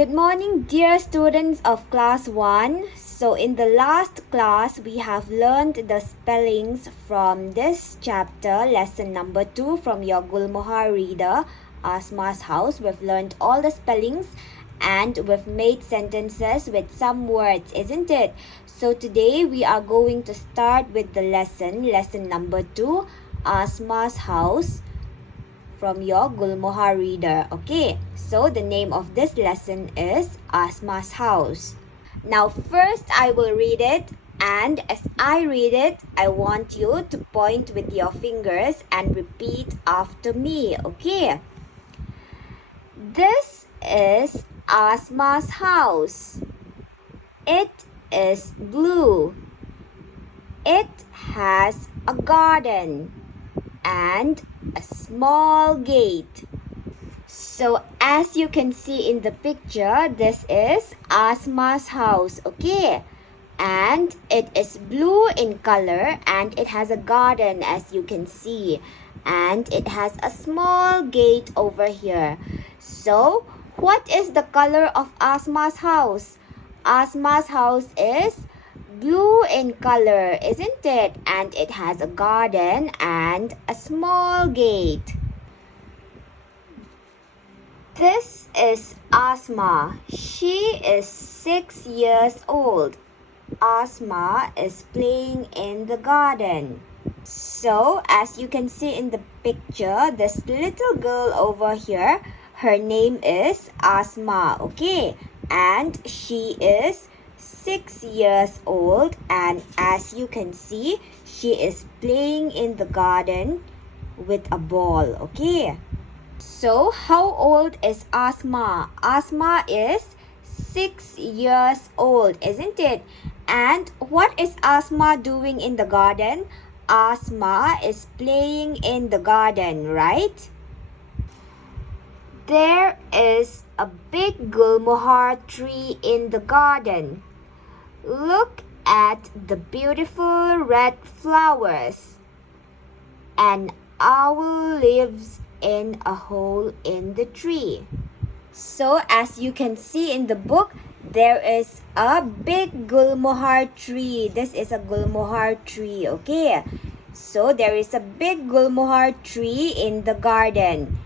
Good morning, dear students of Class 1. So in the last class, we have learned the spellings from this chapter, lesson number 2 from your Gulmohar reader, Asma's house. We've learned all the spellings and we've made sentences with some words, isn't it? So today we are going to start with the lesson number 2, Asma's house, from your Gulmohar reader. Okay, so the name of this lesson is Asma's house. Now first I will read it, and as I read it, I want you to point with your fingers and repeat after me. Okay, this is Asma's house. It is blue. It has a garden and a small gate. So as you can see in the picture, this is Asma's house, okay? And it is blue in color and it has a garden, as you can see. And it has a small gate over here. So what is the color of Asma's house? Asma's house is blue in color, isn't it? And it has a garden and a small gate. This is Asma. She is 6 years old. Asma is playing in the garden. So as you can see in the picture, this little girl over here, her name is Asma, okay? And she is 6 years old, and as you can see, she is playing in the garden with a ball, okay? So how old is Asma? Asma is 6 years old, isn't it? And what is Asma doing in the garden? Asma is playing in the garden, right? There is a big Gulmohar tree in the garden. Look at the beautiful red flowers. An owl lives in a hole in the tree. So as you can see in the book, there is a big Gulmohar tree. This is a Gulmohar tree, okay? So there is a big Gulmohar tree in the garden.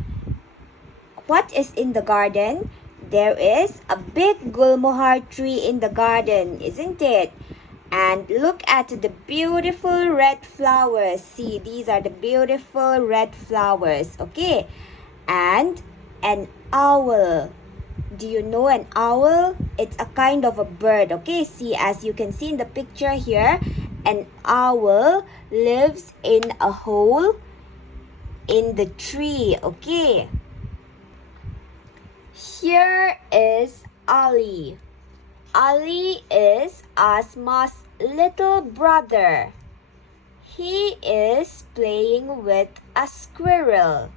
What is in the garden? There is a big Gulmohar tree in the garden, isn't it? And look at the beautiful red flowers. See, these are the beautiful red flowers, okay? And an owl. Do you know an owl? It's a kind of a bird, okay? See, as you can see in the picture here, an owl lives in a hole in the tree, okay? Here is Ali. Ali is Asma's little brother. He is playing with a squirrel.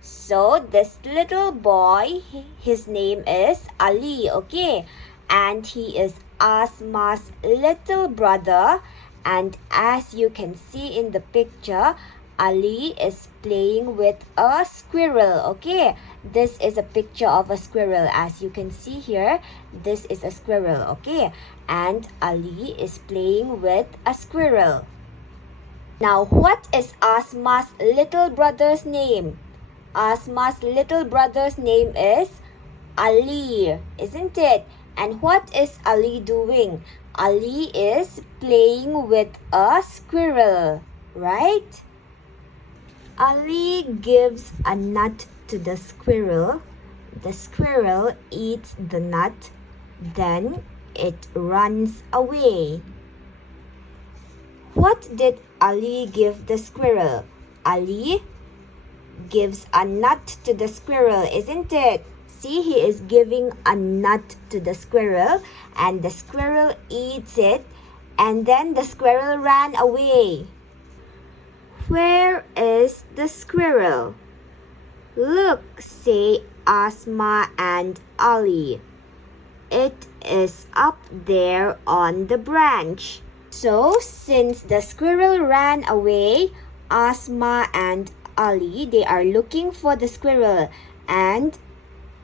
So this little boy, his name is Ali, okay? And he is Asma's little brother. And as you can see in the picture, Ali is playing with a squirrel, okay? This is a picture of a squirrel. As you can see here, this is a squirrel, okay? And Ali is playing with a squirrel. Now, what is Asma's little brother's name? Asma's little brother's name is Ali, isn't it? And what is Ali doing? Ali is playing with a squirrel, right? Ali gives a nut to the squirrel. The squirrel eats the nut, then it runs away. What did Ali give the squirrel? Ali gives a nut to the squirrel, isn't it? See, he is giving a nut to the squirrel, and the squirrel eats it, and then the squirrel ran away. Where is the squirrel? Look, say Asma and Ali. It is up there on the branch. So, since the squirrel ran away, Asma and Ali, they are looking for the squirrel, and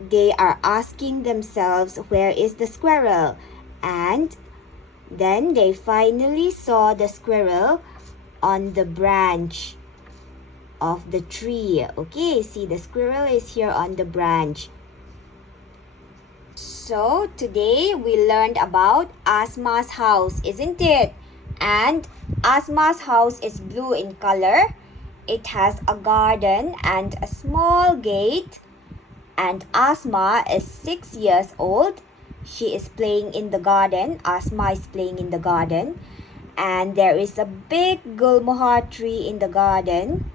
they are asking themselves, where is the squirrel? And then they finally saw the squirrel on the branch of the tree. Okay, see, the squirrel is here on the branch. So today we learned about Asma's house, isn't it? And Asma's house is blue in color. It has a garden and a small gate. And Asma is 6 years old. She is playing in the garden. Asma is playing in the garden. And there is a big gulmohar tree in the garden.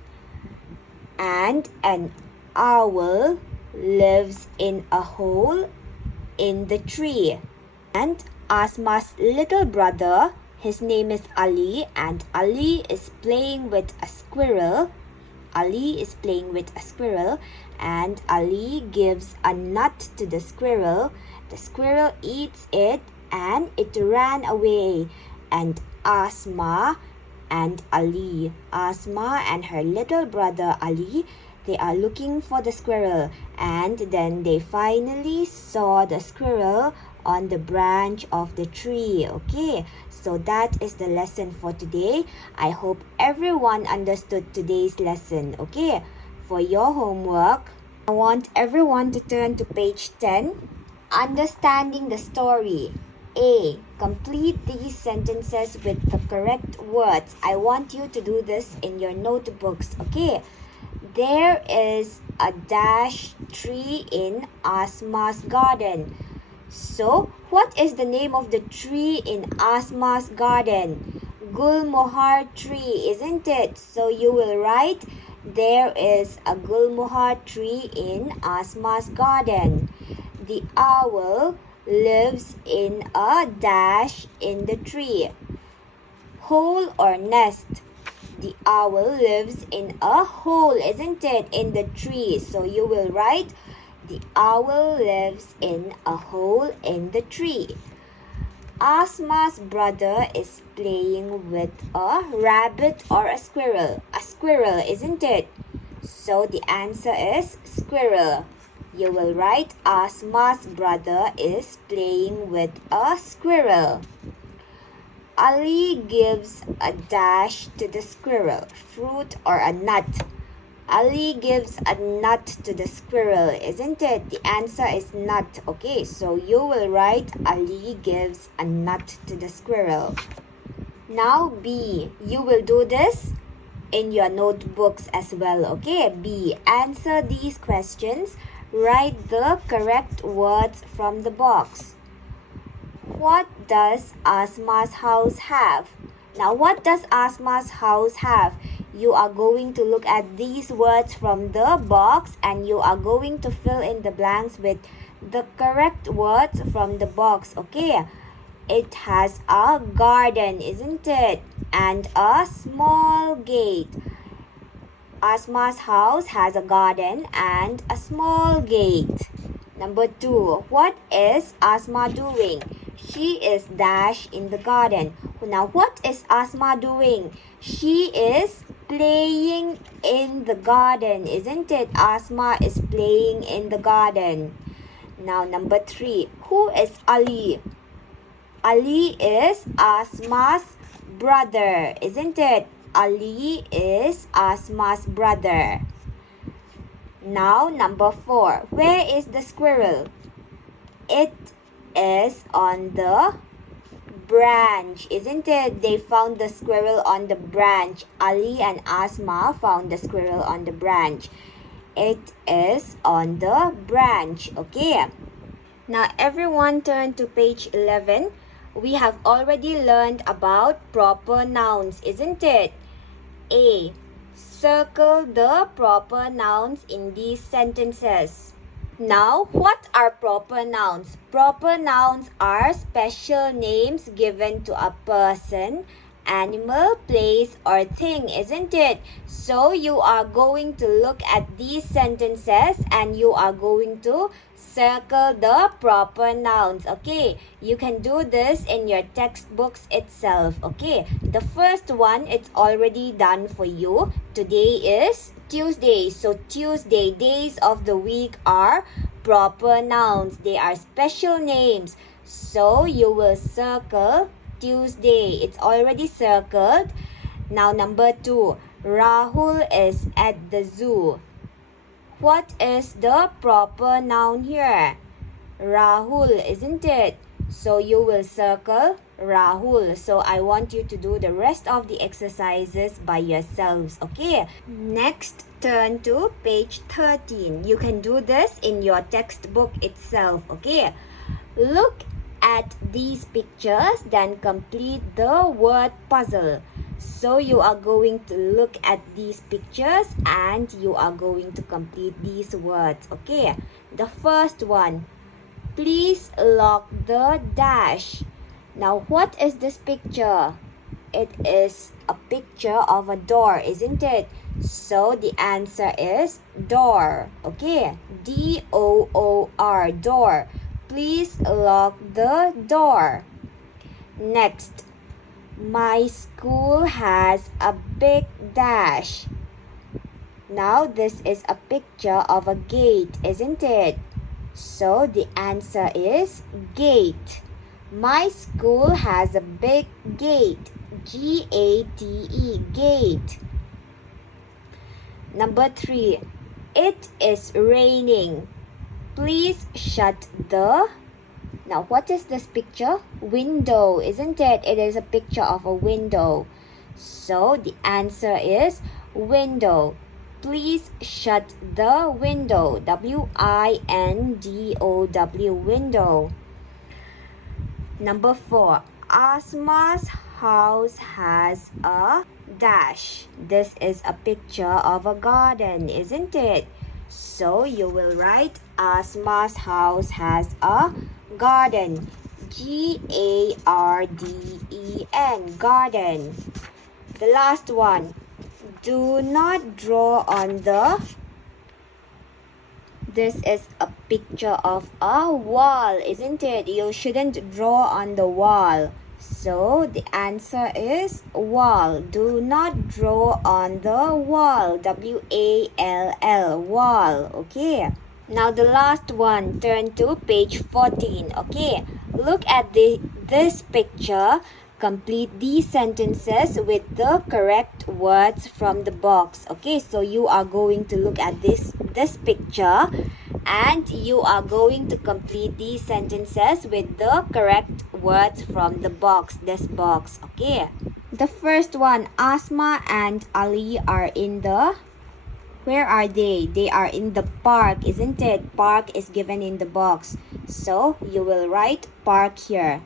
And an owl lives in a hole in the tree. And Asma's little brother, his name is Ali, and Ali is playing with a squirrel. Ali is playing with a squirrel, and Ali gives a nut to the squirrel. The squirrel eats it and it ran away. And Asma and Ali, Asma and her little brother Ali, they are looking for the squirrel, and then they finally saw the squirrel on the branch of the tree. Okay, so that is the lesson for today. I hope everyone understood today's lesson. Okay, for your homework, I want everyone to turn to page 10. Understanding the story. A. Complete these sentences with the correct words. I want you to do this in your notebooks. Okay, there is a dash tree in Asma's garden. So, what is the name of the tree in Asma's garden? Gulmohar tree, isn't it? So you will write, there is a gulmohar tree in Asma's garden. The owl lives in a dash in the tree. Hole or nest? The owl lives in a hole, isn't it, in the tree? So you will write, the owl lives in a hole in the tree. Asma's brother is playing with a rabbit or a squirrel. A squirrel, isn't it? So the answer is squirrel. You will write, Asma's brother is playing with a squirrel. Ali gives a dash to the squirrel, fruit or a nut. Ali gives a nut to the squirrel, isn't it? The answer is nut. Okay, so you will write, Ali gives a nut to the squirrel. Now B, you will do this in your notebooks as well. Okay, B, answer these questions. Write the correct words from the box. What does Asma's house have? Now, what does Asma's house have? You are going to look at these words from the box and you are going to fill in the blanks with the correct words from the box. Okay, it has a garden, isn't it? And a small gate. Asma's house has a garden and a small gate. Number 2, what is Asma doing? She is dash in the garden. Now, what is Asma doing? She is playing in the garden, isn't it? Asma is playing in the garden. Now, number 3, who is Ali? Ali is Asma's brother, isn't it? Ali is Asma's brother. Now, number 4, where is the squirrel? It is on the branch, isn't it? They found the squirrel on the branch. Ali and Asma found the squirrel on the branch. It is on the branch. Okay. Now, everyone turn to page 11. We have already learned about proper nouns, isn't it? A. Circle the proper nouns in these sentences. Now, what are proper nouns? Proper nouns are special names given to a person, animal, place, or thing, isn't it? So, you are going to look at these sentences and you are going to circle the proper nouns. Okay, you can do this in your textbooks itself. Okay, the first one, it's already done for you. Today is Tuesday. So Tuesday, days of the week are proper nouns. They are special names. So you will circle Tuesday. It's already circled. Now number 2. Rahul is at the zoo. What is the proper noun here? Rahul, isn't it? So you will circle Rahul. So I want you to do the rest of the exercises by yourselves, okay? Next, turn to page 13. You can do this in your textbook itself, okay? Look at these pictures, then complete the word puzzle. So you are going to look at these pictures and you are going to complete these words, okay? The first one, please lock the dash. Now what is this picture? It is a picture of a door, isn't it? So the answer is door, okay? D-O-O-R, door. Please lock the door. Next, my school has a big dash. Now this is a picture of a gate, isn't it? So the answer is gate. My school has a big gate. G-A-T-E, gate. Number 3, it is raining. Please shut the... Now what is this picture? Window, isn't it? It is a picture of a window. So the answer is window. Please shut the window. W-I-N-D-O-W, window. Number 4. Asma's house has a dash. This is a picture of a garden, isn't it? So you will write Asma's house has a garden. G-A-R-D-E-N, garden. The last one. Do not draw on the... This is a picture of a wall, isn't it? You shouldn't draw on the wall. So the answer is wall. Do not draw on the wall. W-A-L-L, wall. Okay. Now the last one. Turn to page 14. Okay. Look at this picture. Complete these sentences with the correct words from the box. Okay, so you are going to look at this picture and you are going to complete these sentences with the correct words from the box, this box. Okay, the first one, Asma and Ali are in the... Where are they? They are in the park, isn't it? Park is given in the box. So you will write park here.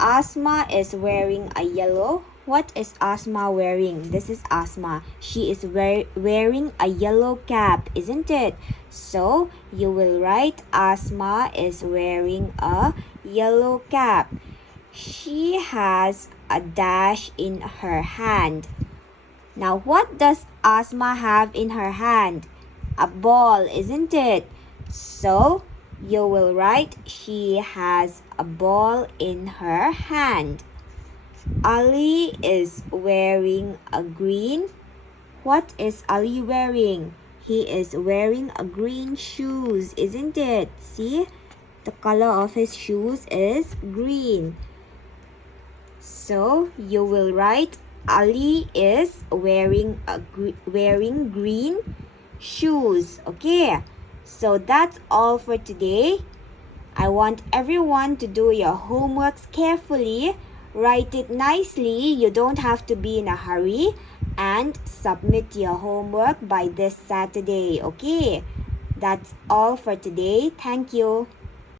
Asma is wearing a yellow. What is Asma wearing? This is Asma. She is wearing a yellow cap, isn't it? So you will write Asma is wearing a yellow cap. She has a dash in her hand. Now what does Asma have in her hand? A ball, isn't it? So you will write she has a ball in her hand. Ali is wearing a green. What is Ali wearing? He is wearing a green shoes, isn't it? See? The color of his shoes is green. So you will write Ali is wearing green shoes. Okay? So that's all for today. I want everyone to do your homeworks carefully. Write it nicely. You don't have to be in a hurry. And submit your homework by this Saturday. Okay? That's all for today. Thank you.